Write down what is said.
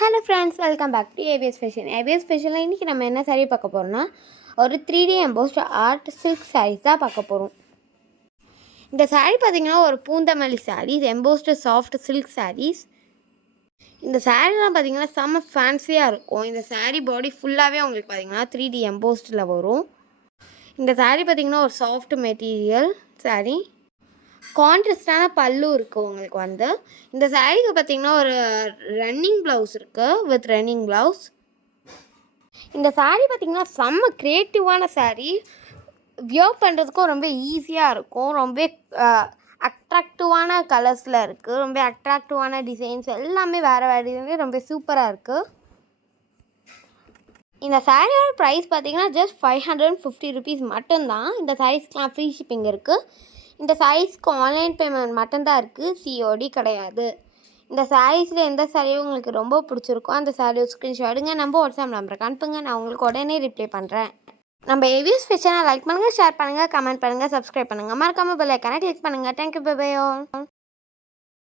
Hello friends, welcome back to ABS fashion. ABS ஃபேஷனில் இன்றைக்கி நம்ம என்ன சாரீ பார்க்க போகிறோம்னா, ஒரு 3D embossed art silk saris தான் பார்க்க போகிறோம். இந்த சாரீ பார்த்திங்கன்னா ஒரு பூந்தமல்லி சாரீ. இது எம்போஸ்டு சாஃப்ட் சில்க் சாரீஸ். இந்த சாரீலாம் பார்த்திங்கன்னா செம்ம ஃபேன்சியாக இருக்கும். இந்த சாரீ பாடி ஃபுல்லாகவே உங்களுக்கு பார்த்திங்கன்னா 3D எம்போஸ்டில் வரும். இந்த சாரீ பார்த்திங்கன்னா ஒரு சாஃப்ட் மெட்டீரியல் சாரீ. கான்ட்ராஸ்டான பல்லு இருக்குது உங்களுக்கு வந்து. இந்த சாரீக்கு பார்த்திங்கன்னா ஒரு ரன்னிங் ப்ளவுஸ் இருக்குது வித் ரன்னிங் ப்ளவுஸ். இந்த சாரீ பார்த்திங்கன்னா செம்ம க்ரியேட்டிவான சாரீ. வியர் பண்ணுறதுக்கும் ரொம்ப ஈஸியாக இருக்கும். ரொம்ப அட்ராக்டிவான கலர்ஸில் இருக்குது. ரொம்ப அட்ராக்டிவான டிசைன்ஸ் எல்லாமே வேறு டிசைன்லேயே ரொம்ப சூப்பராக இருக்குது. இந்த சாரியோட ப்ரைஸ் பார்த்திங்கன்னா ஜஸ்ட் 550 rupees மட்டும்தான். இந்த சாரீஸ்க்கெலாம் ஃப்ரீ ஷிப்பிங் இருக்குது. இந்த சாரீஸ்க்கு ஆன்லைன் பேமெண்ட் மட்டும்தான் இருக்குது, சிஓடி கிடையாது. இந்த சாரீஸில் எந்த சாரியும் உங்களுக்கு ரொம்ப பிடிச்சிருக்கோ அந்த சாரியை ஸ்க்ரீன்ஷாட் எடுங்க, நம்ம வாட்ஸ்அப் நம்பருக்கு அனுப்புங்க. நான் உங்களுக்கு உடனே ரிப்ளை பண்ணுறேன். நம்ம ஏவிஎஸ் ஃபேஷனை லைக் பண்ணுங்கள், ஷேர் பண்ணுங்கள், கமெண்ட் பண்ணுங்கள், சப்ஸ்கிரைப் பண்ணுங்கள். மறக்காமல் பெல் ஐக்கானை கிளிக் பண்ணுங்கள். Thank you, bye bye all.